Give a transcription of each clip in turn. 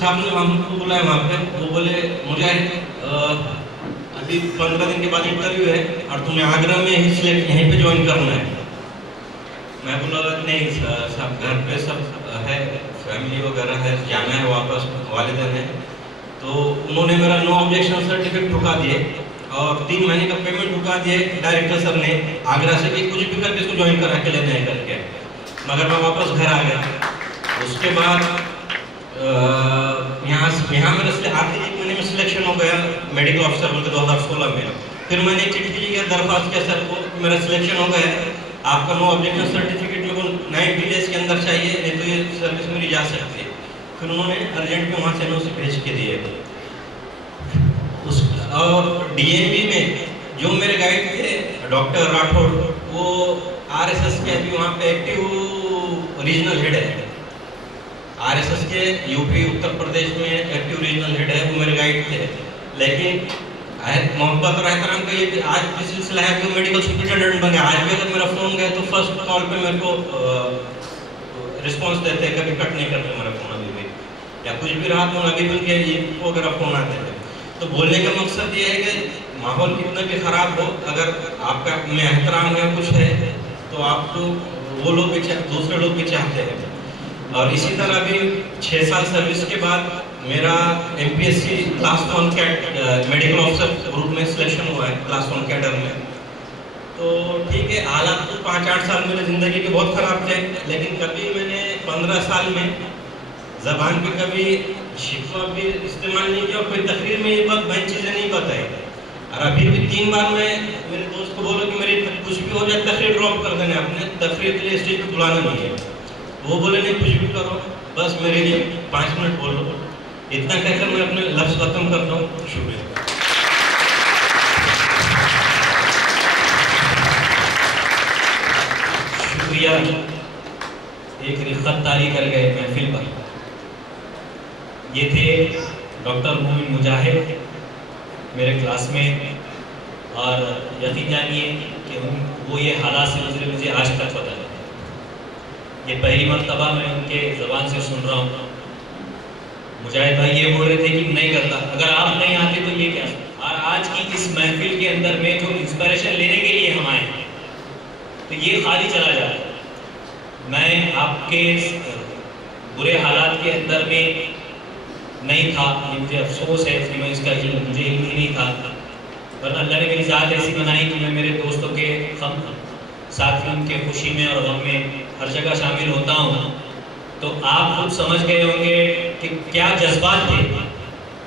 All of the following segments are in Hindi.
साहब ने हमको बुलाया वहाँ पे, वो बोले मुझे अभी 15 दिन के बाद इंटरव्यू है और तुम्हें आगरा में ही सिलेक्ट यहीं पे ज्वाइन करना है। मैं बोला नहीं सब घर पे सब है, फैमिली वगैरह है, जाना है वापस, वालिदैन है। तो उन्होंने मेरा नो ऑब्जेक्शन सर्टिफिकेट ठुका दिए और 3 महीने का पेमेंट ठुका दिए डायरेक्टर सर ने आगरा से कि कुछ भी करके इसको ज्वाइन करा के ले जाए करके। मगर मैं वापस घर आ गया। उसके बाद यहाँ मेरा आखिरी 1 महीने में सिलेक्शन हो गया मेडिकल ऑफिसर बोलते 2016 में। फिर मैंने चिट्ठी लिखी दरख्वास्त किया सर को, मेरा सिलेक्शन हो गया, आपका नो ऑब्जेक्शन सर्टिफिकेट मेरे को 90 डेज के अंदर चाहिए, नहीं तो ये सर्विस मेरी जा सकती है। फिर उन्होंने अर्जेंट में वहाँ से एनओसी भेज के दिए। और डीएमवी में जो मेरे गाइड थे डॉक्टर राठौड़, वो आरएसएस के अभी वहाँ पे एक्टिव रीजनल हेड है। आरएसएस के यूपी उत्तर प्रदेश में एक्टिव रीजनल हेड है, वो मेरे गाइड थे। लेकिन मोहब्बत और एहतराम का ये आज भी सिलसिला है कि वो मेडिकल सुपरिटेंडेंट बने। आज भी अगर मेरा फ़ोन गया तो फर्स्ट कॉल पे मेरे को रिस्पॉन्स देते हैं, कभी कट नहीं करते मेरा फ़ोन अभी भी, या कुछ भी रात में अभी भी उनके इनको अगर फ़ोन आते हैं। तो बोलने का मकसद ये है कि माहौल कितना भी ख़राब हो, अगर आपका में एहतराम है कुछ है तो आपको वो लोग भी दूसरे लोग भी चाहते हैं। और इसी तरह भी 6 साल सर्विस के बाद मेरा MPSC class 1 cat medical officer group में सिलेक्शन हुआ है, क्लास 1 कैडर में। तो ठीक है, हालात तो 5-8 साल मेरे ज़िंदगी के बहुत ख़राब थे, लेकिन कभी मैंने 15 साल में ज़बान पे कभी शिकवा भी इस्तेमाल नहीं किया और कोई तकरीर में ये बात नई चीज़ें नहीं बताई। और अभी भी 3 बार मैं मेरे दोस्त को बोला कि मेरी कुछ भी हो जाए तकरीर ड्रॉप कर देना, अपने तकरीर के लिए स्टेज पर बुलाना नहीं है। वो बोले नहीं, कुछ भी करो, बस मेरे लिए 5 मिनट बोलो। इतना कहकर मैं अपने लफ्ज़ खत्म करता हूँ। शुक्रिया। शुक्रिया। एक रिश्वत तारी कर गए महफिल पर। ये थे डॉक्टर मोमिन मुजाहिद, मेरे क्लासमेट। और यकीन जानिए कि वो ये हालात से गुजरे मुझे आज तक पता नहीं। ये पहली मरतबा मैं उनके ज़बान से सुन रहा हूँ। मुजाहिद भाई ये बोल रहे थे कि नहीं करता, अगर आप नहीं आते तो ये क्या। और आज की इस महफिल के अंदर में जो इंस्पिरेशन लेने के लिए हम आए हैं, तो ये खाली चला जा रहा है। मैं आपके बुरे हालात के अंदर में नहीं था, ये मुझे अफसोस है कि मैं इसका मुझे इल्म ही नहीं था। वरना अल्लाह ने मेरी ज़ात ऐसी बनाई कि मैं मेरे दोस्तों के साथ में उनके खुशी में और गम में हर जगह शामिल होता हूँ। तो आप खुद समझ गए होंगे कि क्या जज्बात थे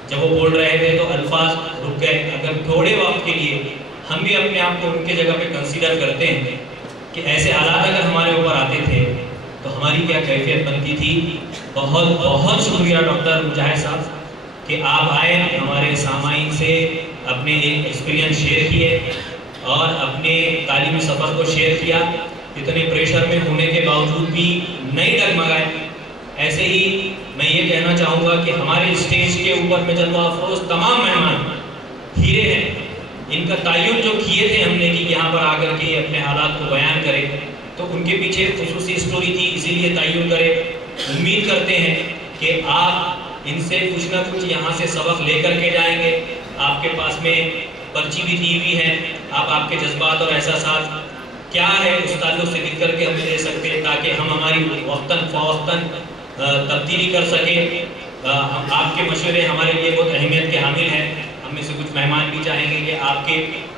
जब वो बोल रहे थे, तो अल्फाज रुक गए। अगर थोड़े वक्त के लिए हम भी अपने आप को उनके जगह पे कंसीडर करते हैं कि ऐसे हालात अगर हमारे ऊपर आते थे तो हमारी क्या कैफियत बनती थी। बहुत बहुत शुक्रिया डॉक्टर मुजाहिद साहब कि आप आए, हमारे सामाईन से अपने एक एक्सपीरियंस शेयर किए और अपने तालीमी सफ़र को शेयर किया। इतने प्रेशर में होने के बावजूद भी नहीं डगमगाए। ऐसे ही मैं ये कहना चाहूँगा कि हमारे स्टेज के ऊपर में जलवा अफरोज़ तमाम मेहमान हीरे हैं। इनका तायुन जो किए थे हमने कि यहाँ पर आकर के अपने हालात को बयान करें, तो उनके पीछे खुसूसी स्टोरी थी, इसीलिए तायुन करें। उम्मीद करते हैं कि आप इनसे कुछ ना कुछ यहाँ से सबक लेकर के जाएंगे। आपके पास में पर्ची भी दी हुई है, आप आपके जज्बात और एहसासात क्या है उस ताल्लुक़ से लिख करके हमें दे सकते हैं, ताकि हम हमारी वक्तन फ़वक्तन तब्दीली कर सकें। हम आपके मशवरे हमारे लिए बहुत अहमियत के हामिल हैं। हम में से कुछ मेहमान भी चाहेंगे कि आपके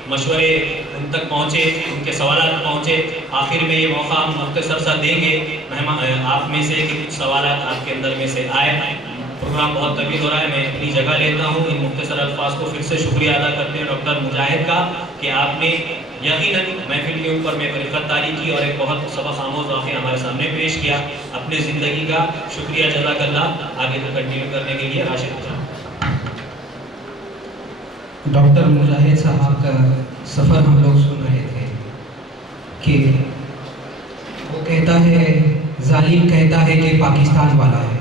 मशवरे उन तक पहुँचे, उनके सवालात पहुँचे। आखिर में ये मौका हम मुख्तसर सा देंगे मेहमान आप में से कि कुछ सवालात आपके अंदर में से आए। प्रोग्राम बहुत तवील हो रहा है, मैं अपनी जगह लेता हूँ। इन मुख्तसर अल्फाज को फिर से शुक्रिया अदा करते हैं डॉक्टर मुजाहिद का कि आपने यकीनन महफिल के ऊपर में रिफ़त तारी की और एक बहुत सबक आमोज़ वाक़या हमारे सामने पेश किया अपनी ज़िंदगी का। शुक्रिया जज़ाकल्लाह। आगे को कंटिन्यू करने के लिए राशिद डॉक्टर मुजाहिद साहब का सफ़र हम लोग सुन रहे थे कि वो कहता है, जालिम कहता है कि पाकिस्तान वाला है,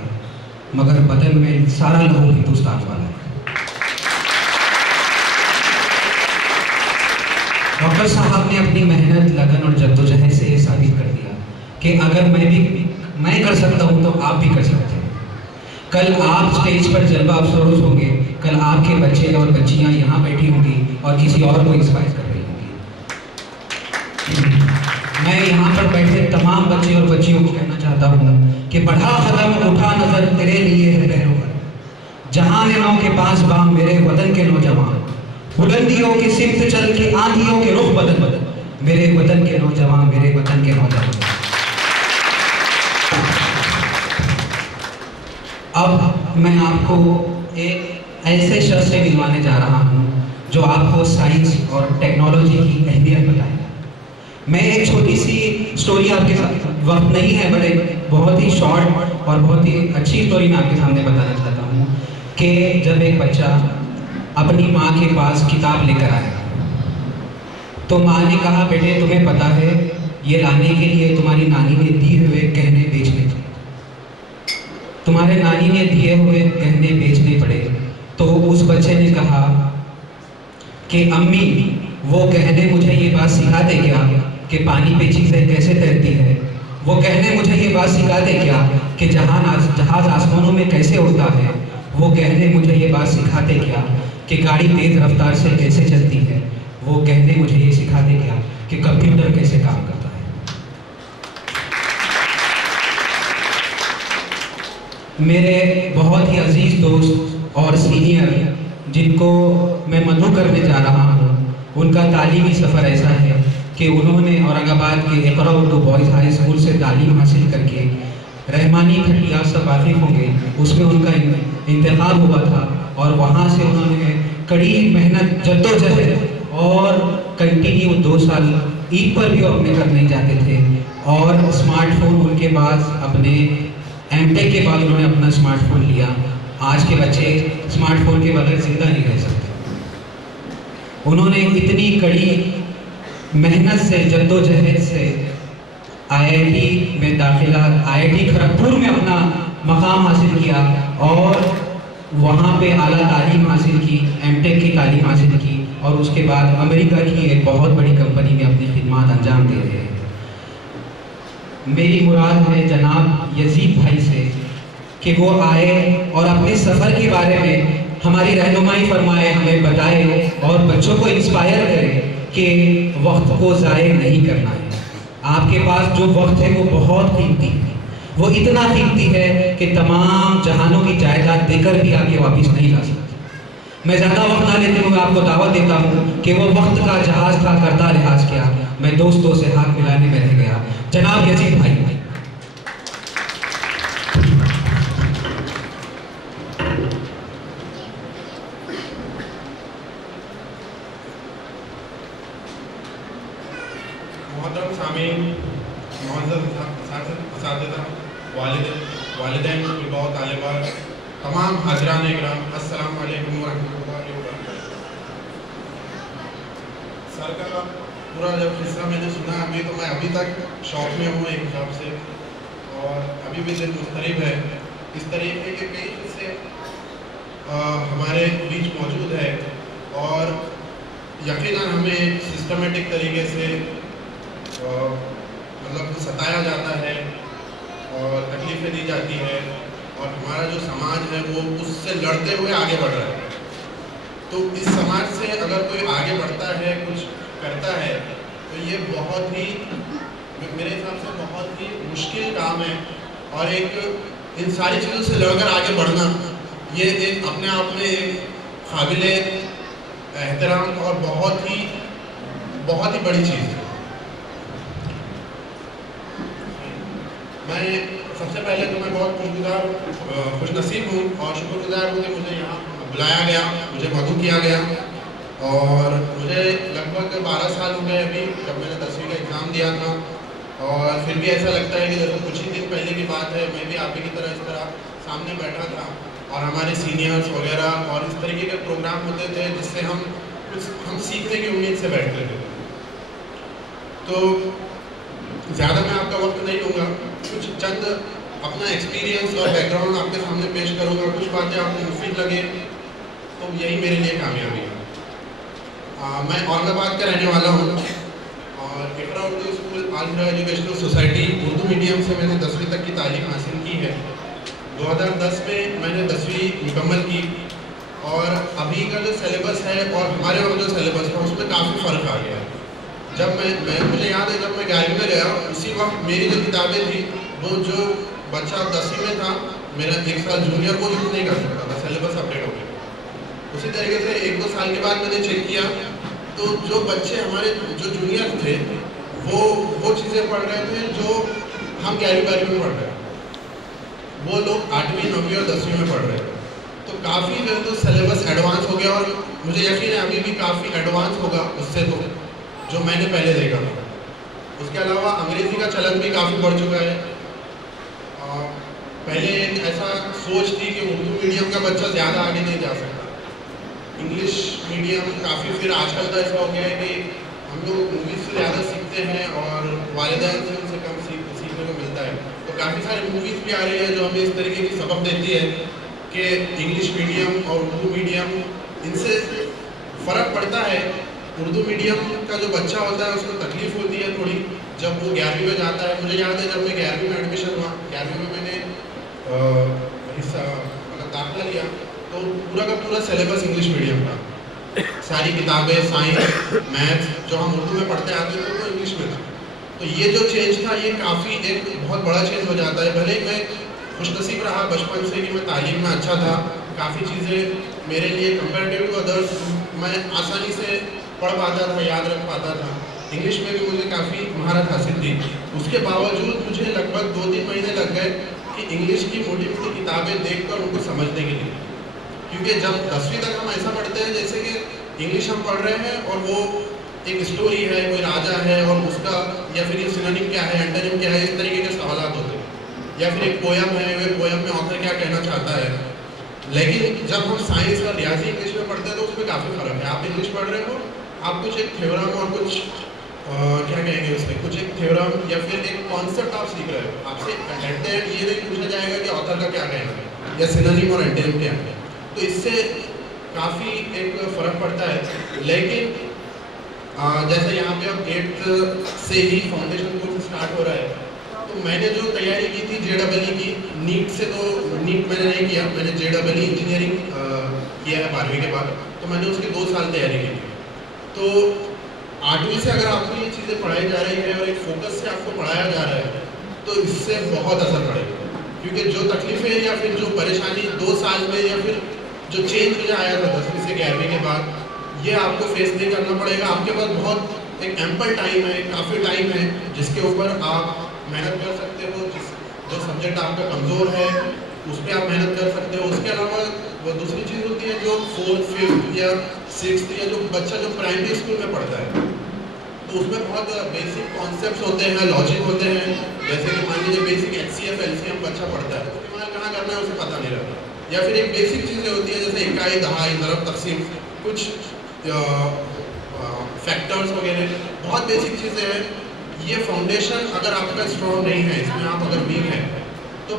मगर बदन में सारा लहू हिंदुस्तान वाला है। डॉक्टर साहब ने अपनी मेहनत, लगन और जद्दोजहद से ये साबित कर दिया कि अगर मैं कर सकता हूँ तो आप भी कर सकते हैं। कल आप स्टेज पर जलवा अफसरोज होंगे, कल आपके बच्चे और बच्चियां यहाँ बैठी होंगी और किसी और को इंस्पायर कर रही होंगी। मैं यहाँ पर बैठे तमाम बच्चे और बच्चियों को कहना चाहता हूँ कि बढ़ा कदम उठा नजर तेरे लिए है पैरों, जहां नौ के पास बाम मेरे वतन के नौजवान, बुलंदियों की सिमत चल के आंधियों के रुख बदल बदल, मेरे वतन के नौजवान, मेरे वतन के नौजवान। अब मैं आपको एक ऐसे शख्स से मिलवाने जा रहा हूँ जो आपको साइंस और टेक्नोलॉजी की अहमियत बताएगा। मैं एक छोटी सी स्टोरी आपके साथ, वक्त नहीं है बड़े बहुत ही शॉर्ट और बहुत ही अच्छी स्टोरी मैं आपके सामने बताना चाहता हूँ कि जब एक बच्चा अपनी माँ के पास किताब लेकर आया तो माँ ने कहा, बेटे तुम्हें पता है ये लाने के लिए तुम्हारी नानी ने दिए हुए गहने बेचने थे, तुम्हारे नानी ने दिए हुए गहने बेचने पड़े। तो उस बच्चे ने कहा कि अम्मी वो गहने मुझे ये बात सिखा दे क्या कि पानी पे चीज़ें कैसे तैरती है, वो गहने मुझे ये बात सिखा दे क्या कि जहाज आसमानों में कैसे उड़ता है, वो गहने मुझे ये बात सिखाते क्या कि गाड़ी तेज रफ्तार से कैसे चलती है, वो गहने मुझे ये सिखाते क्या कि कंप्यूटर कैसे काम करता है। मेरे बहुत ही अजीज दोस्त और सीनियर जिनको मैं मधु करने जा रहा हूँ, उनका तालीमी सफ़र ऐसा है कि उन्होंने औरंगाबाद के इकरा उर्दू बॉयज़ हाई स्कूल से तालीम हासिल करके रहमानी खटियात से वाकिफ़ होंगे, उसमें उनका इंतखाब हुआ था और वहाँ से उन्होंने कड़ी मेहनत जद्दोजहद और कंटिन्यू 2 साल ईद पर भी अपने घर नहीं जाते थे और स्मार्टफोन उनके बाद अपने एमटेक के बाद उन्होंने अपना स्मार्टफोन लिया। आज के बच्चे स्मार्टफोन के बगैर जिंदा नहीं रह सकते। उन्होंने इतनी कड़ी मेहनत से जद्दोजहद से आईआईटी में दाखिला, आईआईटी खड़गपुर में अपना मकाम हासिल किया और वहाँ पे आला तालीम हासिल की, एमटेक की तालीम हासिल की और उसके बाद अमेरिका की एक बहुत बड़ी कंपनी में अपनी खिदमत अंजाम दे रहे हैं। मेरी मुराद है जनाब यजीद भाई से कि वो आए और अपने सफ़र के बारे में हमारी रहनुमाई फरमाए, हमें बताए और बच्चों को इंस्पायर करें कि वक्त को ज़ाय नहीं करना है। आपके पास जो वक्त है वो बहुत कीमती है, वो इतना कीमती है कि तमाम जहानों की जायदाद देकर भी आगे वापस नहीं ला सकते। मैं ज़्यादा वक्त ना लेते हुए आपको दावत देता हूँ कि वो वक्त का जहाज़ था, करता लिहाज क्या, मैं दोस्तों से हाथ मिलाने में रह गया। जनाब यजीद भाई। मोहतरम सामीन, वालिदैन, तलबा तालिबात, तमाम हाज़िरान इकराम, अस्सलाम वालेकुम वरहमतुल्लाहि वबरकातुहू। सर का पूरा जब किस्सा मैंने सुना अभी तो मैं अभी तक शौक में हूँ एक हिसाब से और अभी भी दिल मुस्तरिब है। इस तरीके के कई किस्से हमारे बीच मौजूद है और यकीनन हमें सिस्टमेटिक तरीके से मतलब सताया जाता है और तकलीफ़ें दी जाती है और हमारा जो समाज है वो उससे लड़ते हुए आगे बढ़ रहा है। तो इस समाज से अगर कोई आगे बढ़ता है, कुछ करता है, तो ये बहुत ही मेरे हिसाब से बहुत ही मुश्किल काम है और एक इन सारी चीज़ों से लड़कर आगे बढ़ना ये एक अपने आप में एक काबिल एहतराम और बहुत ही बड़ी चीज़ है। मैं सबसे पहले तो मैं बहुत खुशनसीब हूँ और शुक्रगुजार हूँ कि मुझे यहाँ बुलाया गया, मुझे मदऊ किया गया और मुझे लगभग 12 साल हो गए अभी जब मैंने 10वीं का एग्ज़ाम दिया था और फिर भी ऐसा लगता है कि जैसे कुछ ही दिन पहले की बात है, मैं भी आप ही की तरह इस तरह सामने बैठा था और हमारे सीनियर्स वगैरह और इस तरीके के प्रोग्राम होते थे जिससे हम सीखने की उम्मीद से बैठते थे। तो ज़्यादा मैं आपका वक्त नहीं लूँगा, कुछ चंद अपना एक्सपीरियंस और बैकग्राउंड आपके सामने पेश करूँगा। कुछ बातें आपको मुफीद लगे तो यही मेरे लिए कामयाबी है। मैं औरंगाबाद का रहने वाला हूँ और Iqra Urdu school all India educational society Urdu medium से मैंने 10वीं तक की तालीम हासिल की है 2010 में मैंने 10वीं मुकम्मल की और अभी का जो सिलेबस है और हमारे वक्त जो सिलेबस था उसमें काफ़ी फ़र्क आ गया है। जब मैं मुझे याद है जब मैं 11वीं में गया उसी वक्त मेरी जो किताबें थी वो जो बच्चा 10वीं में था मेरा 1 साल जूनियर वो यूज़ नहीं कर सकता था, सिलेबस अपडेट हो गया। उसी तरीके से 1-2 साल के बाद मैंने चेक किया तो जो बच्चे हमारे जो जूनियर थे वो चीज़ें पढ़ रहे थे जो हम 11वीं-12वीं में पढ़ रहे हैं, वो लोग 8वीं 9वीं और 10वीं में पढ़ रहे थे। तो काफ़ी जो तो सिलेबस एडवांस हो गया और मुझे यकीन है अभी भी काफ़ी एडवांस होगा उससे तो जो मैंने पहले देखा था। उसके अलावा अंग्रेज़ी का चलन भी काफ़ी बढ़ चुका है। पहले एक ऐसा सोच थी कि उर्दू मीडियम का बच्चा ज़्यादा आगे नहीं जा सकता, इंग्लिश मीडियम काफ़ी, फिर आजकल तो ऐसा हो गया है कि हम लोग मूवीज़ से ज़्यादा सीखते हैं और वालिदैन से उनसे कम सीखने को मिलता है। तो काफ़ी सारी मूवीज़ भी आ रही है जो हमें इस तरीके की सबक देती है कि इंग्लिश मीडियम और उर्दू मीडियम इनसे फ़र्क पड़ता है। उर्दू मीडियम का जो बच्चा होता है उसको तकलीफ़ होती है थोड़ी जब वो 11वीं में जाता है। मुझे याद है जब मैं 11वीं में एडमिशन हुआ, 11वीं में मैंने दाखिला लिया तो पूरा का पूरा सिलेबस इंग्लिश मीडियम था। सारी किताबें साइंस मैथ्स जो हम उर्दू में पढ़ते आते थे वो इंग्लिश में था। तो ये जो चेंज था ये काफ़ी एक बहुत बड़ा चेंज हो जाता है। भले ही मैं खुशनसीब रहा बचपन से कि मैं तालीम में अच्छा था, काफ़ी चीज़ें मेरे लिए कंपेरेटिव टू अदर्स मैं आसानी से पढ़ पाता था, याद रख पाता था, इंग्लिश में भी मुझे काफ़ी महारत हासिल थी। उसके बावजूद मुझे लगभग 2-3 महीने लग गए कि इंग्लिश की मोटी मोटी किताबें देखकर उनको समझने के लिए, क्योंकि जब 10वीं तक हम ऐसा पढ़ते हैं जैसे कि इंग्लिश हम पढ़ रहे हैं और वो एक स्टोरी है, कोई राजा है और उसका या फिर ये सिनोनिम क्या है, एंटोनिम क्या है, इस तरीके के सवाल होते हैं, या फिर एक पोयम है, वे पोयम में ऑथर क्या कहना चाहता है। लेकिन जब हम साइंस और रियाजी इंग्लिश में पढ़ते हैं तो उसमें काफ़ी फ़र्क है। आप इंग्लिश पढ़ रहे हो, आप कुछ एक थ्योरम और कुछ क्या कहेंगे उसमें, कुछ एक थ्योरम या फिर एक कॉन्सेप्ट आप सीख रहे हो, आपसे एट द एंड ये नहीं पूछा जाएगा कि ऑथर का क्या कहना है या सिनोनिम और एंटोनिम क्या है। तो इससे काफ़ी एक फ़र्क पड़ता है। लेकिन जैसे यहाँ पे अब 8th से ही फाउंडेशन कोर्स स्टार्ट हो रहा है, तो मैंने जो तैयारी की थी JEE की, नीट से तो नीट मैंने नहीं किया, मैंने JEE इंजीनियरिंग किया है 12वीं के बाद, तो मैंने उसकी 2 साल तैयारी की थी। तो 8वीं से अगर आपको ये चीज़ें पढ़ाई जा रही है और एक फोकस से आपको पढ़ाया जा रहा है तो इससे बहुत असर पड़ेगा, क्योंकि जो तकलीफ़ें या फिर जो परेशानी 2 साल में या फिर जो चेंज मुझे आया था 10वीं से 11वीं के बाद, ये आपको फेस नहीं करना पड़ेगा। आपके पास बहुत एक एम्पल टाइम है, काफ़ी टाइम है जिसके ऊपर आप मेहनत कर सकते हो। जो सब्जेक्ट आपका कमज़ोर है उस पर आप मेहनत कर सकते हो। उसके अलावा वो दूसरी चीज़ होती है जो 4th 5th या 6th या जो बच्चा जो प्राइमरी स्कूल में पढ़ता है तो उसमें बहुत बेसिक कॉन्सेप्ट्स होते हैं, लॉजिक होते हैं। जैसे कि मान लीजिए बेसिक HCF LCM बच्चा पढ़ता है तो दिमाग कहाँ करना है उसे पता नहीं रहता, या फिर एक बेसिक चीज़ें होती है जैसे इकाई दहाई ज़रब तकसीम, कुछ फैक्टर्स वगैरह, बहुत बेसिक चीज़ें हैं। ये फाउंडेशन अगर आपका स्ट्रॉन्ग नहीं है, इसमें आप अगर वीक है तो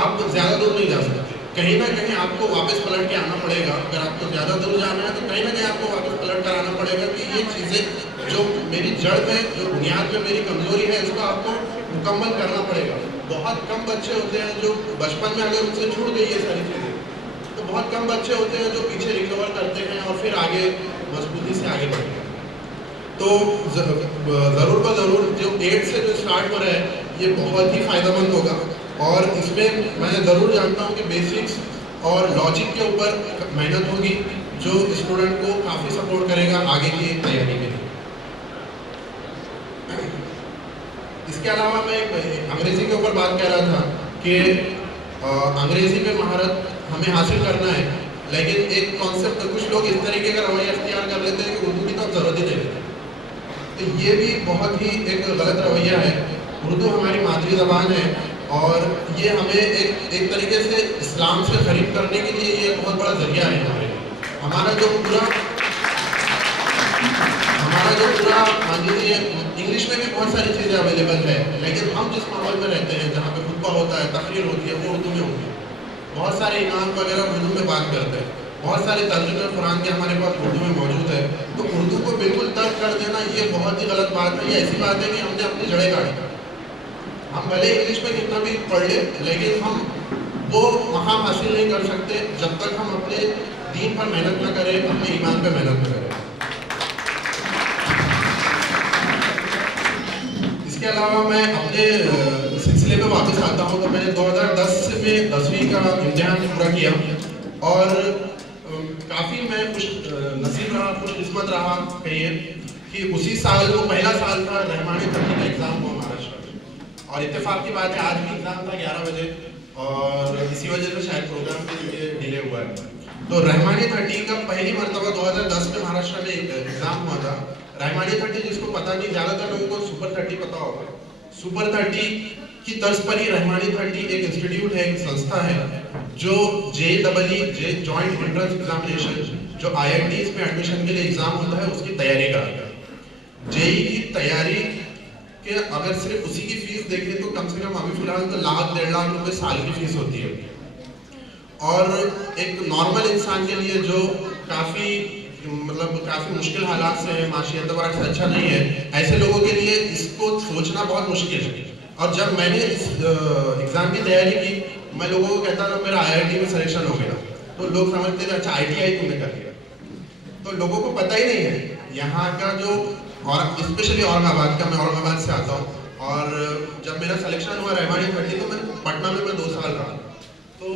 आप ज़्यादा दूर नहीं जा सकते। कहीं ना कहीं आपको वापस पलट के आना पड़ेगा। अगर आपको ज़्यादा दूर जाना है तो कहीं ना कहीं आपको वापस पलट कर आना पड़ेगा कि ये चीज़ें जो मेरी जड़ में, जो बुनियाद में मेरी कमज़ोरी है, इसको आपको मुकम्मल करना पड़ेगा। बहुत कम बच्चे होते हैं जो बचपन में अगर उनसे छूट गई ये सारी चीज़ें, तो बहुत कम बच्चे होते हैं जो पीछे रिकवर करते हैं और फिर आगे मजबूती से आगे बढ़ते हैं। तो ज़रूर ब ज़रूर जो 8 से जो स्टार्ट हो रहा है ये बहुत ही फ़ायदेमंद होगा और इसमें मैं ज़रूर जानता हूँ कि बेसिक्स और लॉजिक के ऊपर मेहनत होगी जो स्टूडेंट को काफ़ी सपोर्ट करेगा आगे की तैयारी के लिए। इसके अलावा मैं अंग्रेज़ी के ऊपर बात कर रहा था कि अंग्रेज़ी में महारत हमें हासिल करना है, लेकिन एक कॉन्सेप्ट कुछ लोग इस तरीके का रवैया अख्तियार कर लेते हैं कि उर्दू की तो ज़रूरत ही नहीं रहती। तो ये भी बहुत ही एक गलत रवैया है। उर्दू हमारी मातृ ज़बान है और ये हमें एक तरीके से इस्लाम से करीब करने के लिए ये बहुत बड़ा ज़रिया है हमारे लिए। हमारा जो पूरा मान लीजिए इंग्लिश में भी बहुत सारी चीज़ें अवेलेबल है, लेकिन हम जिस माहौल में रहते हैं जहाँ पे खुतबा होता है, तकरीर होती है, वो उर्दू में होती है। बहुत सारे इमाम वगैरह उर्दू में बात करते हैं, बहुत सारे तर्जुमे कुरान के हमारे पास उर्दू में मौजूद है। तो उर्दू को बिल्कुल तर्क कर देना ये बहुत ही गलत बात है। ये ऐसी बात है कि हमने अपनी जड़ें काटी। हम भले इंग्लिश में कितना भी पढ़ ले, लेकिन हम वो मकाम हासिल नहीं कर सकते जब तक हम अपने दीन पर मेहनत न करें, अपने ईमान पर मेहनत न करें। इसके अलावा मैं अपने सिलसिले में वापस आता हूँ तो मैंने 2010 में 10वीं का इम्तिहान पूरा किया और काफ़ी मैं नसीब रहा, खुशकिस्मत रहा कहिए कि उसी साल वो पहला साल था रहमानी 30 का एग्ज़ाम हुआ महाराष्ट्र में। और इत्तेफाक की बात है आज भी एग्ज़ाम था 11 बजे और इसी वजह से शायद प्रोग्राम के लिए डिले हुआ है। तो रहमानी 30 का पहली मरतबा 2010 में महाराष्ट्र में एग्ज़ाम हुआ था। रहमानी 30 जिसको पता नहीं, ज़्यादातर लोगों को सुपर 30 पता होगा। सुपर 30 की तर्ज पर ही रहमानी 30 एक इंस्टीट्यूट है, एक संस्था है जो JEE जॉइंट एंट्रेंस एग्जामिनेशन जो IITs में एडमिशन के लिए एग्जाम होता है उसकी तैयारी कराता है। जेई की तैयारी के अगर सिर्फ उसी की फीस देखें तो कम से कम अभी फिलहाल तो 1,00,000-1.5 लाख रुपए साल की फीस होती है। और एक नॉर्मल इंसान के लिए जो काफ़ी मुश्किल हालात से है, माशी एतबार से अच्छा नहीं है, ऐसे लोगों के लिए इसको सोचना बहुत मुश्किल है। और जब मैंने इस एग्ज़ाम की तैयारी की, मैं लोगों को कहता था मेरा IIT में सिलेक्शन हो गया, तो लोग समझते थे अच्छा ITI तुमने कर लिया। तो लोगों को पता ही नहीं है यहाँ का जो, और स्पेशली औरंगाबाद का, मैं औरंगाबाद से आता हूँ और जब मेरा सिलेक्शन हुआ रहमानी 30 तो मैं पटना में 2 साल रहा। तो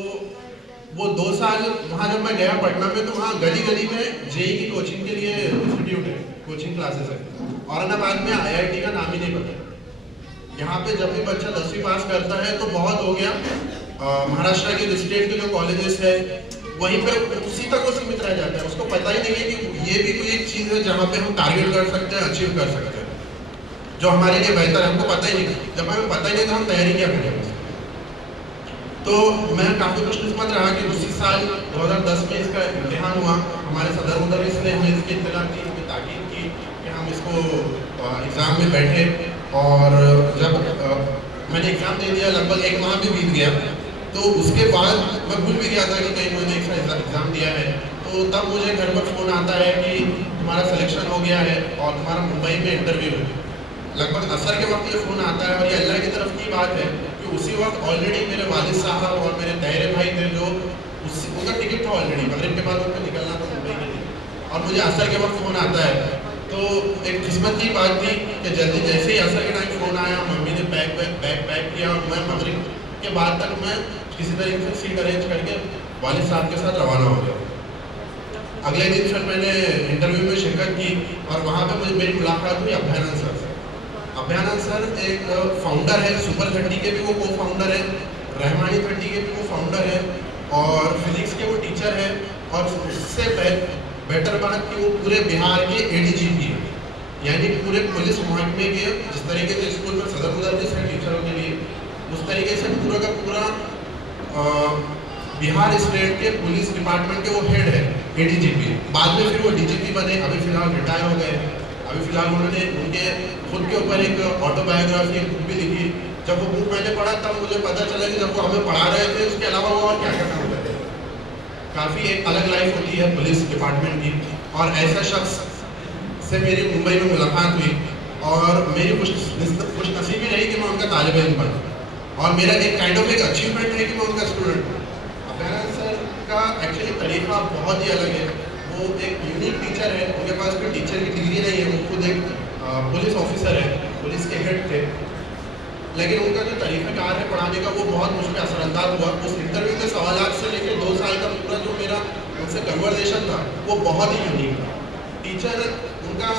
वो 2 साल वहाँ जब मैं गया पटना में तो वहाँ गली गली में JEE की कोचिंग के लिए इंस्टीट्यूट है, कोचिंग क्लासेस है। औरंगाबाद में IIT का नाम ही नहीं पता। यहाँ पे जब भी बच्चा 10वीं पास करता है तो बहुत हो गया, महाराष्ट्र के स्टेट के जो कॉलेजेस है वहीं पे उसी तक वो सीमित रह जाता है। उसको पता ही नहीं है कि ये भी कोई एक चीज़ है जहाँ पे हम टारगेट कर सकते हैं, अचीव कर सकते हैं, जो हमारे लिए बेहतर है। हमको पता ही नहीं, जब हमें पता ही नहीं तो हम तैयारी क्या करेंगे। तो मैं काफ़ी खुशकिस्मत रहा कि उसी साल 2010 में इसका इम्तिहान हुआ। हमारे सदर मुदर्रिस ने हमें इसकी इत्तला की, हमें ताकीद की कि हम इसको एग्ज़ाम में बैठे। और जब मैंने एग्ज़ाम दे दिया, लगभग 1 माह भी बीत गया, तो उसके बाद मैं भूल भी गया था कि कहीं मैंने एग्ज़ाम दिया है। तो तब मुझे घर पर फ़ोन आता है कि तुम्हारा सिलेक्शन हो गया है और तुम्हारा मुंबई में इंटरव्यू है। लगभग असर के वक्त ये फ़ोन आता है और ये अल्लाह की तरफ की बात है कि उसी वक्त ऑलरेडी मेरे वालिद साहब और मेरे तहरे भाई थे जो उनका टिकट था ऑलरेडी, मगरिब के बाद उनको निकलना था मुंबई के लिए, और मुझे असर के वक्त फ़ोन आता है। तो एक किस्मत की बात थी कि जल्दी जैसे ही असर के टाइम फ़ोन आया, मम्मी ने पैक किया और मैं मगरिब के बाद तक मैं किसी तरीके से सीट अरेंज करके वालिद साहब के साथ रवाना हो गया। अगले दिन फिर मैंने इंटरव्यू में शिरकत की और वहाँ पे मुझे मेरी मुलाकात हुई अभ्यानंद सर से। अभ्यानंद सर एक फाउंडर है, सुपर 30 के भी वो को फाउंडर है, रहमानी 30 के भी वो फाउंडर है और फिजिक्स के वो टीचर है। और उससे बेटर बात कि वो पूरे बिहार के ADGP है, यानी पूरे पुलिस महकमे के, जिस तरीके से स्कूल में सदर मुदर्रिस है टीचरों के लिए, उस तरीके से पूरा का पूरा बिहार स्टेट के पुलिस डिपार्टमेंट के वो हेड है, ADGP। बाद में फिर वो DGP बने, अभी फिलहाल रिटायर हो गए। अभी फिलहाल उन्होंने उनके खुद के ऊपर एक ऑटोबायोग्राफी बुक भी लिखी। जब वो बुक मैंने पढ़ा तब मुझे पता चला कि जब वो हमें पढ़ा रहे थे उसके अलावा वो और क्या क्या काम करते थे। काफ़ी एक अलग लाइफ होती है पुलिस डिपार्टमेंट की। और ऐसा शख्स से मेरी मुंबई में मुलाकात हुई और मेरी खुशनसीबी रही कि मैं उनका तालिब इल्म बना और मेरा एक काइंड ऑफ एक अचीवमेंट है कि मैं उनका स्टूडेंट हूँ। अभ्यानंद सर का एक्चुअली तरीका बहुत ही अलग है। वो एक यूनिक टीचर है, उनके पास कोई टीचर की डिग्री नहीं है, वो खुद एक पुलिस ऑफिसर है, पुलिस के हेड थे, लेकिन उनका जो तरीक़ाकार है पढ़ाने का वो बहुत मुझ पर असरअंदाज हुआ। उस इंटरव्यू के सवालात से लेकर 2 साल का पूरा जो मेरा उनसे कन्वर्सेशन था वो बहुत ही यूनिक था। टीचर उनका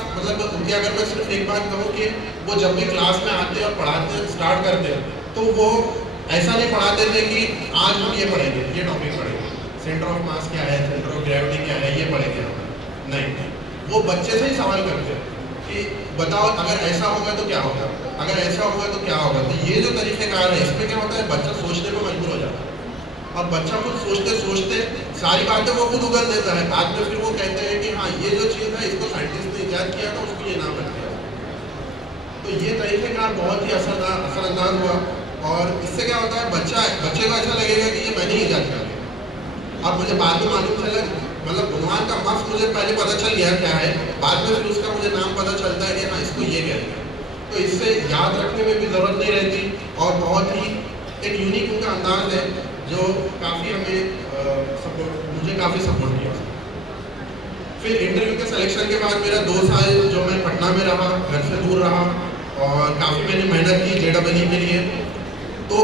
उनकी अगर मैं सिर्फ एक बात कहूँ कि वो जब भी क्लास में आते और पढ़ाते स्टार्ट करते तो वो ऐसा नहीं पढ़ाते थे कि आज हम ये पढ़ेंगे, ये टॉपिक पढ़ेंगे, सेंटर ऑफ मास क्या है, सेंटर ऑफ ग्रेविटी क्या है, ये पढ़ेंगे हम। नहीं, वो बच्चे से ही सवाल करते हैं कि बताओ अगर ऐसा होगा तो क्या होगा, अगर ऐसा होगा तो क्या होगा। तो ये जो तरीक़ेकार है इसमें क्या होता है, बच्चा सोचने पर मजबूर हो जाता है और बच्चा खुद सोचते सोचते सारी बातें वो खुद उगल देता है। बाद में फिर वो कहते हैं कि हाँ ये जो चीज़ है इसको साइंटिस्ट ने ईजाद किया था, उसको ये नाम रख दिया। तो ये तरीक़ेकार बहुत ही असरअंदाज हुआ और इससे क्या होता है, बच्चे को ऐसा लगेगा कि ये मैंने ईजाद कर दिया। और मुझे बाद में मालूम चला, उन्वान का मक्सद मुझे पहले पता चल गया क्या है, बाद में फिर उसका मुझे नाम पता चलता है कि हाँ इसको ये कहते हैं। तो इससे याद रखने में भी ज़रूरत नहीं रहती और बहुत ही एक यूनिक उनका अंदाज है जो काफ़ी मुझे काफ़ी सपोर्ट किया। फिर इंटरव्यू के सिलेक्शन के बाद मेरा 2 साल जो मैं पटना में रहा, घर से दूर रहा और काफ़ी मैंने मेहनत की JEE के लिए। तो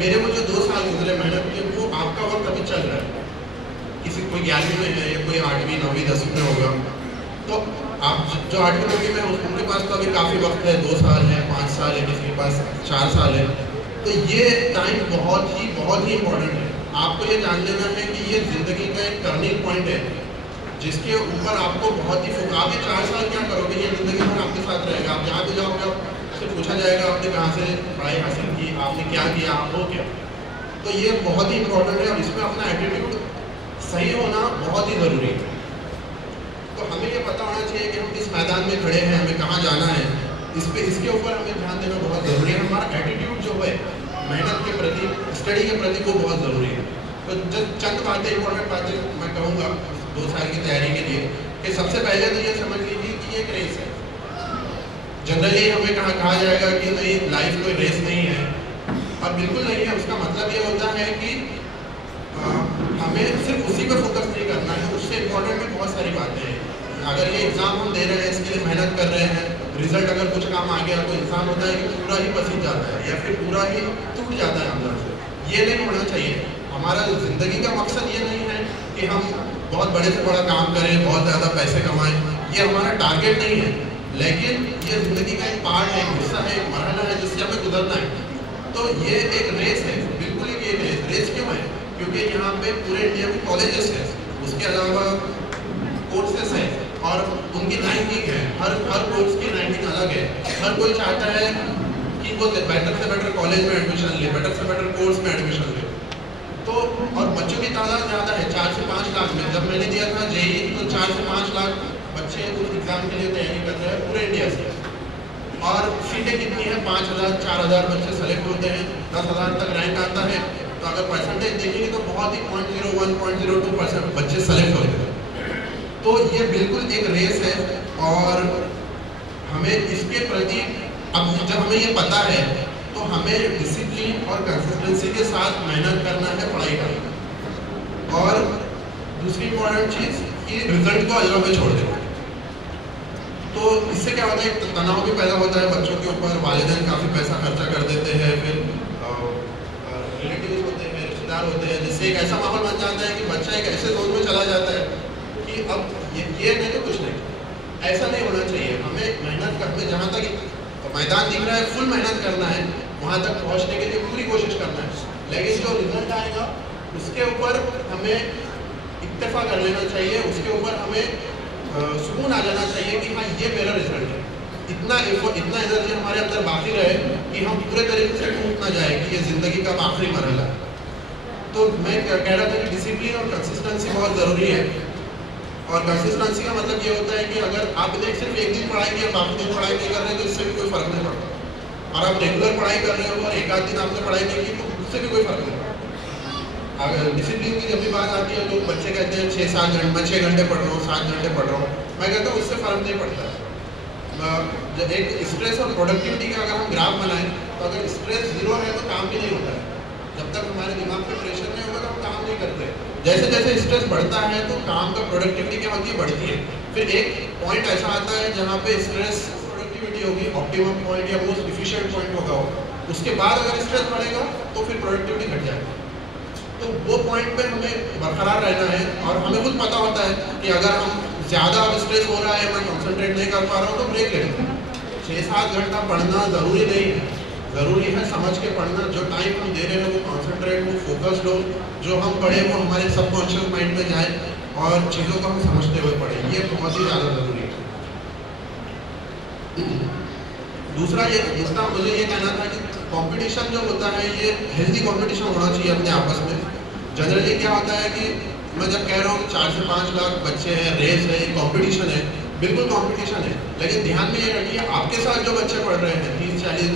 मेरे वो जो 2 साल गुजरे मेहनत के, वो आपका वक्त अभी चल रहा है। किसी कोई 11वीं में है या कोई 8वीं 9वीं 10वीं में होगा, तो आप जो 8वीं 9वीं में उनके पास तो अभी काफ़ी वक्त है, 2 साल है, 5 साल है, किसी के पास 4 साल है। तो ये टाइम बहुत ही इम्पोर्टेंट है। आपको ये जान लेना है कि ये ज़िंदगी का एक टर्निंग पॉइंट है, जिसके ऊपर आपको बहुत ही आगे 4 साल क्या करोगे, ये ज़िंदगी भर आपके साथ रहेगा। आप जहाँ भी जाओगे आपसे पूछा जाएगा आपने कहाँ से पढ़ाई हासिल की, आपने क्या किया, आप हो क्या। तो ये बहुत ही इम्पोर्टेंट है और इसमें अपना एटीट्यूड सही होना बहुत ही ज़रूरी है। तो हमें ये पता होना चाहिए कि हम किस मैदान में खड़े हैं, हमें कहाँ जाना है, इसके ऊपर हमें ध्यान देना बहुत ज़रूरी है। हमारा एटीट्यूड जो है मेहनत के प्रति, स्टडी के प्रति, वो बहुत ज़रूरी है। तो चंद बातें, इंपॉर्टेंट बातें मैं कहूँगा 2 साल की तैयारी के लिए, कि सबसे पहले तो ये समझ लीजिए कि ये एक रेस है। जनरली हमें कहा जाएगा कि नहीं, लाइफ कोई रेस नहीं है, और बिल्कुल नहीं है। उसका मतलब ये होता है कि हमें सिर्फ उसी पर फोकस नहीं करना है, उससे इम्पोर्टेंट भी बहुत सारी बातें हैं। अगर ये एग्ज़ाम हम दे रहे हैं, इसके लिए मेहनत कर रहे हैं, रिजल्ट अगर कुछ काम आ गया तो इंसान होता है कि पूरा ही पसीज जाता है या फिर पूरा ही टूट जाता है अंदर से। ये नहीं होना चाहिए। हमारा ज़िंदगी का मकसद ये नहीं है कि हम बहुत बड़े से बड़ा काम करें, बहुत ज़्यादा पैसे कमाएं, ये हमारा टारगेट नहीं है। लेकिन ये ज़िंदगी का एक पार्ट है, एक हिस्सा है, एक मरहला है जिससे हमें गुजरना है। तो ये एक रेस है, बिल्कुल एक रेस क्यों है? क्योंकि यहाँ पे पूरे इंडिया में कॉलेजेस हैं, उसके अलावा कोर्सेस हैं और उनकी रैंकिंग है। हर कोर्स की रैंकिंग अलग है। हर कोई चाहता है कि वो बेटर से बेटर कॉलेज में एडमिशन ले, बेटर से बेटर कोर्स में एडमिशन ले। तो और बच्चों की तादाद ज़्यादा है, 4 से 5 लाख में। जब मैंने दिया था JEE तो 4 से 5 लाख बच्चे उस एग्ज़ाम के लिए तैयारी कर रहे हैं पूरे इंडिया से। और सीटें कितनी है? 5,000 4,000 बच्चे सेलेक्ट होते हैं, 10,000 तक रैंक आता है। तो अगर परसेंटेज देखेंगे तो बहुत ही 0.01 0.02% बच्चे सेलेक्ट होते हैं। तो ये बिल्कुल एक रेस है और हमें इसके प्रति, अब जब हमें ये पता है तो हमें डिसिप्लिन और कंसिस्टेंसी के साथ मेहनत करना है, पढ़ाई करना। और दूसरी इम्पॉर्टेंट चीज़ कि रिजल्ट को अल्लाह पे छोड़ देना। तो इससे क्या होता है, तनाव भी पैदा होता है बच्चों के ऊपर। वालिदैन काफ़ी पैसा खर्चा कर देते हैं, फिर रिलेटिव्स होते हैं, रिश्तेदार होते हैं, जिससे एक ऐसा माहौल बन जाता है कि बच्चा एक ऐसे जोन में चला जाता है कि अब ये नहीं तो कुछ नहीं। ऐसा नहीं होना चाहिए। हमें मेहनत करने, जहाँ तक मैदान दिख रहा है फुल मेहनत करना है, वहाँ तक पहुँचने के लिए पूरी कोशिश करना है। लेकिन जो रिजल्ट आएगा उसके ऊपर हमें इत्तेफा कर लेना चाहिए, उसके ऊपर हमें सुकून आ जाना चाहिए कि हाँ ये मेरा रिजल्ट है। इतना एनर्जी हमारे अंदर बाकी रहे कि हम पूरे तरीके से टूट ना जाए कि ये ज़िंदगी का आखिरी मरहला है। तो मैं कह रहा था कि डिसिप्लिन और कंसिस्टेंसी बहुत ज़रूरी है। और कंसिस्टेंसी का मतलब ये होता है कि अगर आपने सिर्फ एक दिन पढ़ाई की, बाकी दिन पढ़ाई नहीं कर रहे तो इससे भी कोई फ़र्क नहीं पड़ता। और आप रेगुलर पढ़ाई कर रहे हो और एक आध दिन आपने पढ़ाई नहीं की तो उससे भी कोई फ़र्क नहीं पड़ता। अगर डिसिप्लिन की जब भी बात आती है तो बच्चे कहते हैं 6-7 घंटे, मैं 6 घंटे पढ़ रहा हूँ, 7 घंटे पढ़ रहा हूँ। मैं कहता हूँ उससे फ़र्क नहीं पड़ता। जब एक स्ट्रेस और प्रोडक्टिविटी का अगर हम ग्राफ बनाएं तो अगर स्ट्रेस 0 है तो काम भी नहीं होता है। जब तक हमारे दिमाग पे प्रेशर नहीं होगा तो हम काम नहीं करते। जैसे जैसे स्ट्रेस बढ़ता है तो काम का प्रोडक्टिविटी क्या होती है, बढ़ती है। फिर एक पॉइंट ऐसा आता है जहाँ पे स्ट्रेस प्रोडक्टिविटी होगी, ऑप्टिमम पॉइंट या मोस्ट इफिशिएंट पॉइंट होगा। उसके बाद अगर स्ट्रेस बढ़ेगा तो फिर प्रोडक्टिविटी घट जाएगी। तो वो पॉइंट पे हमें बरकरार रहना है और हमें खुद पता होता है कि अगर हम ज़्यादा स्ट्रेस हो रहा है, मैं कंसंट्रेट नहीं कर पा रहा हूँ तो ब्रेक ले लें। 6-7 घंटा पढ़ना ज़रूरी नहीं है, ज़रूरी है समझ के पढ़ना। जो टाइम हम दे रहे हैं वो कॉन्सेंट्रेट हो, फोकस्ड हो, जो हम पढ़े वो हमारे सबकॉन्शियस माइंड में जाए और चीज़ों को हम समझते हुए पढ़ें। ये बहुत ही ज़्यादा ज़रूरी है। दूसरा मुझे ये कहना था कि कंपटीशन जो होता है ये हेल्दी कंपटीशन होना चाहिए अपने आपस में। जनरली क्या होता है कि मैं जब कह रहा हूँ 4 से 5 लाख बच्चे हैं, रेस है, कंपटीशन है, बिल्कुल कंपटीशन है। लेकिन ध्यान में ये रखिए आपके साथ जो बच्चे पढ़ रहे हैं 30-40,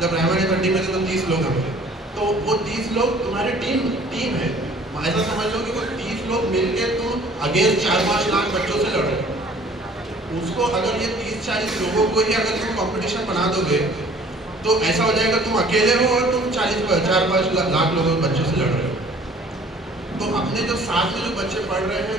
जब रहमान फंडी में थे तो 30 लोग होंगे, तो वो 30 लोग तुम्हारी टीम है। ऐसा समझ लो कि वो 30 लोग मिलकर तुम अगेंस्ट 4-5 लाख बच्चों से लड़ रहे हो। उसको अगर ये 30-40 लोगों को ही अगर तुम कंपटीशन बना दोगे तो ऐसा हो जाएगा तुम अकेले हो और तुम 4-5 लाख लोगों बच्चों से लड़ रहे हो। तो अपने जो साथ में जो बच्चे पढ़ रहे हैं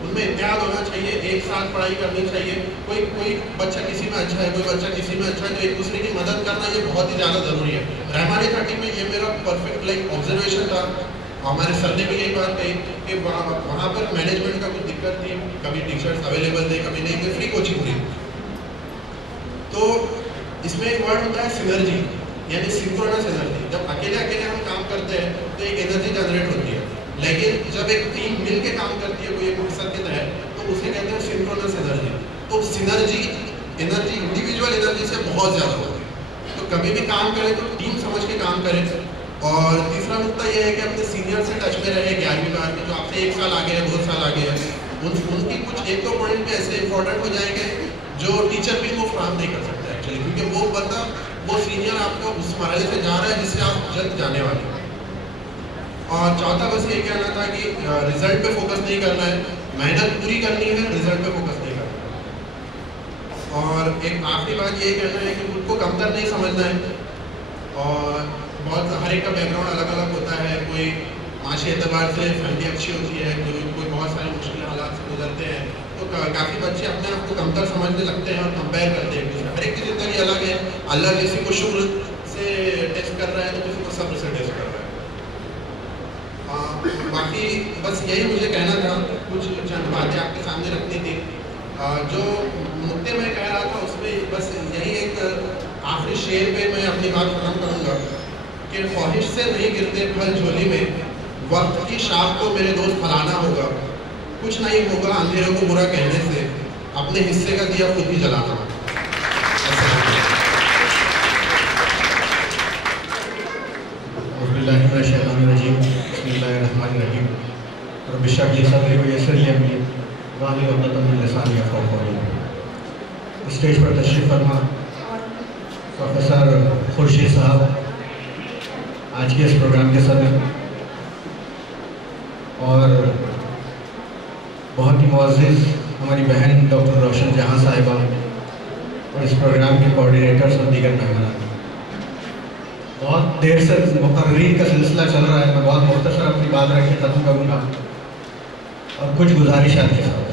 उनमें इत्तेहाद होना चाहिए, एक साथ पढ़ाई करनी चाहिए। कोई बच्चा किसी में अच्छा है, कोई बच्चा किसी में अच्छा है, तो एक दूसरे की मदद करना ये बहुत ही ज़्यादा ज़रूरी है। रहमानी 30 में ये मेरा परफेक्ट ऑब्जर्वेशन था। हमारे सर ने भी यही बात कही कि वहाँ पर मैनेजमेंट का कुछ दिक्कत थी, कभी टीचर्स अवेलेबल थे, कभी नहीं थे, फ्री कोचिंग थी। तो इसमें एक वर्ड होता है सिनर्जी, यानी सिंक्रोनस एनर्जी। जब अकेले हम काम करते हैं तो एक एनर्जी जनरेट होती है, लेकिन जब एक टीम मिल के काम करती है कोई एक मकसद के तहत, तो उसे कहते हैं सिंक्रोनस एनर्जी। तो सिनर्जी एनर्जी इंडिविजुअल एनर्जी से बहुत ज़्यादा होती है। तो कभी भी काम करें तो टीम समझ के काम करें। और तीसरा नुकता ये है कि अपने सीनियर से टच में रहे, 11वीं 12वीं जो आपसे 1 साल आगे है, 2 साल आगे है, उनकी कुछ 1-2 पॉइंट पे ऐसे इंपॉर्टेंट हो जाएंगे जो टीचर भी वो फ्राहम नहीं कर सकते एक्चुअली, क्योंकि वो बंदा वो सीनियर आपको उस मरहले से जा रहा है जिससे आप जल्द जाने वाले हैं। और चौथा बस ये कहना था कि रिजल्ट पे फोकस नहीं करना है, मेहनत पूरी करनी है, रिजल्ट पे फोकस नहीं करना है। और एक आखिरी बात ये कहना है कि खुद को कमतर नहीं समझना है। और बहुत हर एक का बैकग्राउंड अलग अलग होता है, कोई माशी एतबार से फैमिली अच्छी होती है, कोई बहुत सारे मुश्किल हालात से गुजरते हैं, तो काफ़ी बच्चे अपने आप को कमतर समझने लगते हैं और कंपेयर करते हैं एक दूसरे। हर एक की ज़िंदगी अलग है। अल्लाह किसी को शुक्र से टेस्ट कर रहा है तो किसी को सब्र से टेस्ट कर रहा है। बाकी बस यही मुझे कहना था, कुछ चंद बातें आपके सामने रखनी थी। जो नुक्ते मैं कह रहा था उसमें बस यही एक आखिरी शेर पे मैं अपनी बात खत्म करूँगा कि ख्वाहिश से नहीं गिरते फल झोली में, वक्त की शाख को मेरे दोस्त फलाना होगा, कुछ नहीं होगा अंधेरों को बुरा कहने से, अपने हिस्से का दिया खुद ही जलाना। स्टेज पर तशरीफ़ फरमा प्रोफेसर खुर्शीद साहब, आज के इस प्रोग्राम के सदर, और बहुत ही मुअज़्ज़िज़ हमारी बहन डॉक्टर रोशन जहाँ साहिबा, और इस प्रोग्राम के कोऑर्डिनेटर्स और दीगर मेहमान। बहुत देर से मुकर्रीन का सिलसिला चल रहा है, मैं बहुत मुख्तसर अपनी बात रख के ख़त्म करूँगा और कुछ गुजारिशात के साथ।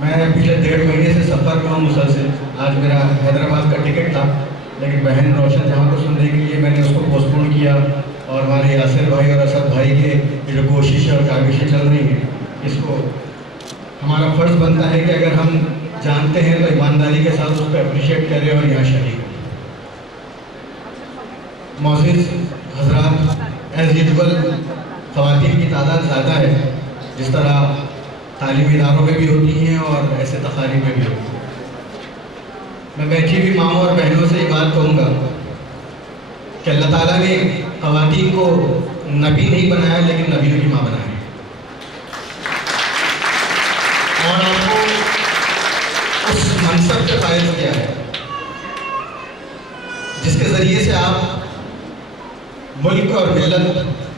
मैं पिछले 1.5 महीने से सफ़र में हूँ मुसलसिल। आज मेरा हैदराबाद का टिकट था, लेकिन बहन रोशन जहाँ को सुनने के लिए मैंने उसको पोस्टपोन किया, और हमारे यासिर भाई और असद भाई के जो कोशिशें और काविशें चल रही हैं, इसको हमारा फ़र्ज़ बनता है कि अगर हम जानते हैं तो ईमानदारी के साथ उसको अप्रिशिएट करें और यहाँ शरीक हों। मौजूद हज़रात, एज़ यूजुअल ख़वातीन की तादाद ज़्यादा है, जिस तरह तालीमी इदारों में भी होती हैं और ऐसे तकारीब में भी होती हैं। मैं बैठी हुई माँओं और बहनों से ये बात कहूँगा कि अल्लाह ताला ने ख़वातीन को नबी नहीं बनाया, लेकिन नबियों की माँ बनाया है, और आपको उस मनसब पे फायज किया है जिसके ज़रिए से आप मुल्क और मिल्लत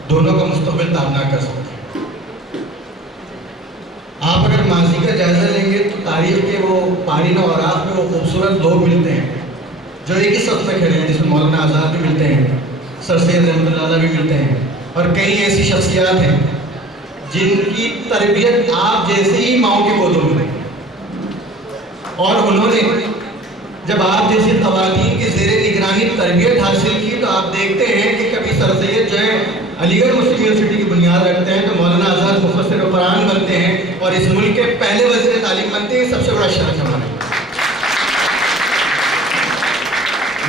दोनों का मुस्तक़बिल ताबना कर सकते हैं। आप अगर माजी का जायज़ा लेंगे तो तारीख़ के वो पारीन और औराक़ में वो खूबसूरत लोग मिलते हैं जो एक ही सफ़ में खड़े हैं, जिसमें मौलाना आज़ाद भी मिलते हैं, सर सैयद रहमतुल्लाह भी मिलते हैं, और कई ऐसी शख्सियात हैं जिनकी तरबियत आप जैसे ही माओ के गोदों में, और उन्होंने जब आप जैसी ख़वातीन की ज़ेरे निगरानी तरबियत हासिल की, तो आप देखते हैं कि कभी सर सैयद जो है अलीगढ़ मुस्लिम यूनिवर्सिटी की बुनियाद रखते हैं, तो मौलाना आज़ाद मुफस्सिर कुरान बनते हैं और इस मुल्क के पहले वज़ीर तालीम बनते हैं। सबसे बड़ा शरफ हमारा।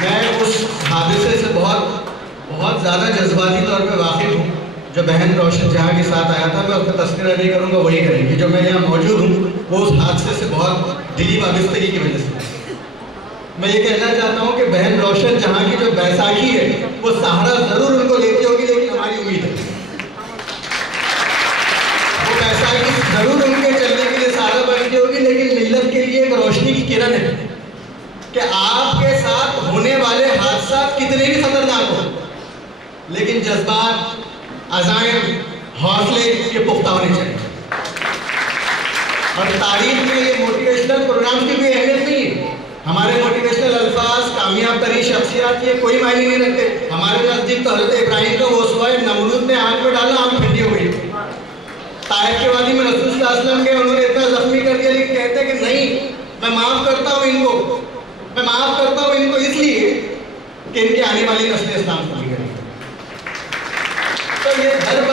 मैं उस हादसे से बहुत ज़्यादा जज्बाती तौर पर वाकिफ़ हूँ। जो बहन रोशन जहाँ के साथ आया था, मैं उसका तस्करा नहीं करूँगा, वही करेंगे। जो मैं यहाँ मौजूद हूँ वो उस हादसे से बहुत दिली वाबस्तगी की वजह से। मैं ये कहना चाहता हूँ कि बहन रोशन जहाँ की जो बैसाखी है वो सहारा ज़रूर उनको लेती होगी, लेकिन हमारी उम्मीद है वो बैसाखी ज़रूर उनके चलने के लिए सहारा बनती होगी, लेकिन मिल्लत के लिए एक रोशनी की किरण है कि आपके साथ होने वाले हादसा कितने भी खतरनाक हो, लेकिन जज्बात, अज़ाइम, हौसले के पुख्ता होने चाहिए। और तारीख में ये मोटिवेशनल प्रोग्राम की कोई अहमियत नहीं है। हमारे मोटिवेशनल अल्फाज कामयाब तरीन शख्सियात ये कोई मायने नहीं रखते। हमारे नज़दीक तो हज़रत इब्राहिम का वोसवा है, नमरूद ने आग में डाला, आग ठंडी हो गई। ताइफ के वादी में रसूल सल्लल्लाहु अलैहि वसल्लम के उन्होंने इतना जख्मी कर दिया, लेकिन कहते हैं कि नहीं, मैं माफ़ करता हूँ इनको, मैं माफ़ करता हूँ इनको इसलिए कि इनकी आने वाली नस्लें इस्लाम कबूल करेंगी। तो ये धर्म